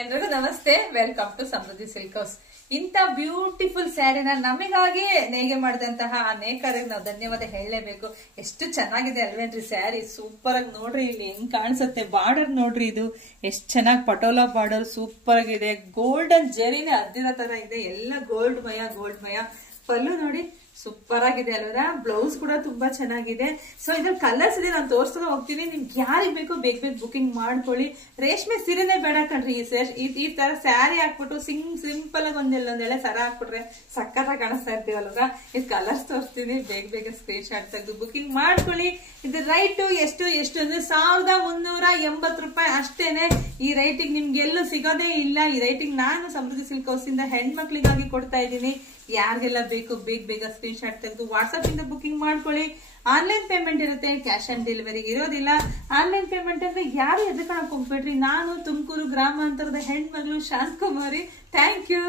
ಎಲ್ರಿಗೂ ನಮಸ್ತೆ. Welcome to Samruddhi Silk House. ಇಂಥ ಬ್ಯೂಟಿಫುಲ್ ಸ್ಯಾರಿನ ನಮಗಾಗಿ ನೇಯ್ಗೆ ಮಾಡಿದಂತಹ ಆ ನೇಕಾರಿಗೆ ನಾವು ಧನ್ಯವಾದ ಹೇಳಲೇಬೇಕು. ಎಷ್ಟು ಚೆನ್ನಾಗಿದೆ ಅಲ್ವೇನ್ರಿ ಸ್ಯಾರಿ. ಸೂಪರ್ ಆಗಿ ನೋಡ್ರಿ, ಇಲ್ಲಿ ಹೆಂಗ್ ಕಾಣಿಸುತ್ತೆ. ಬಾರ್ಡರ್ ನೋಡ್ರಿ, ಇದು ಎಷ್ಟು ಚೆನ್ನಾಗಿ ಪಟೋಲಾ ಬಾರ್ಡರ್ ಸೂಪರ್ ಆಗಿದೆ. ಗೋಲ್ಡನ್ ಜರಿನೇ ಅದ್ದಿರೋ ತರ ಇದೆ, ಎಲ್ಲ ಗೋಲ್ಡ್ ಮಯ. ಪಲ್ಲು ನೋಡಿ ಸೂಪರ್ ಆಗಿದೆ ಅಲ್ವರ. ಬ್ಲೌಸ್ ಕೂಡ ತುಂಬಾ ಚೆನ್ನಾಗಿದೆ. ಸೊ ಇದ್ರಲ್ಲಿ ಕಲರ್ಸ್ ಇದೆ, ನಾನು ತೋರಿಸ್ತಾ ಹೋಗ್ತೀನಿ. ನಿಮ್ಗೆ ಯಾರಿಗೆ ಬೇಕೋ ಬೇಗ ಬುಕಿಂಗ್ ಮಾಡ್ಕೊಳ್ಳಿ. ರೇಷ್ಮೆ ಸೀರೆನೇ ಬೇಡ ಕಣ್ರಿ. ಈ ತರ ಸ್ಯಾರಿ ಹಾಕ್ಬಿಟ್ಟು ಸಿಂಪಲ್ ಆಗಿ ಒಂದೆಳೆ ಸರ ಹಾಕ್ಬಿಟ್ರೆ ಸಕ್ಕತ್ತಾಗಿ ಕಾಣಿಸ್ತಾ ಇರ್ತೀವಲ್ವ. ಇದು ಕಲರ್ಸ್ ತೋರಿಸ್ತೀನಿ, ಬೇಗ ಸ್ಕ್ರೀನ್ ಶಾಟ್ ತೆಗೆದು ಬುಕಿಂಗ್ ಮಾಡ್ಕೊಳ್ಳಿ. ಇದು ರೈಟ್ ಎಷ್ಟು ಅಂದ್ರೆ 1380 ರೂಪಾಯಿ ಅಷ್ಟೇನೆ. ಈ ರೈಟಿಗೆ ನಿಮ್ಗೆ ಎಲ್ಲೂ ಸಿಗೋದೇ ಇಲ್ಲ. ಈ ರೈಟಿಗೆ ನಾನು ಸಮೃದ್ಧಿ ಸಿಲ್ಕ್ ಹೌಸ್ ಇಂದ ಹೆಣ್ಮಕ್ಳಿಗಾಗಿ ಕೊಡ್ತಾ ಇದ್ದೀನಿ. ಯಾರಿಗೆಲ್ಲ ಬೇಕು ಬೇಗ ಸ್ಕ್ರೀನ್ ಶಾಟ್ ತೆಗೆದು ವಾಟ್ಸ್ಆಪ್ ಇಂದ ಬುಕಿಂಗ್ ಮಾಡ್ಕೊಳ್ಳಿ. ಆನ್ಲೈನ್ ಪೇಮೆಂಟ್ ಇರುತ್ತೆ, ಕ್ಯಾಶ್ ಆನ್ ಡೆಲಿವರಿ ಇರೋದಿಲ್ಲ. ಆನ್ಲೈನ್ ಪೇಮೆಂಟ್ ಅಂದ್ರೆ ಯಾರು ಎದಕ್ಕೆ ಹೋಗ್ಬೇಡ್ರಿ. ನಾನು ತುಮಕೂರು ಗ್ರಾಮಾಂತರದ ಹೆಣ್ಮಗಳು ಶಾಂತಕುಮಾರಿ. Thank you.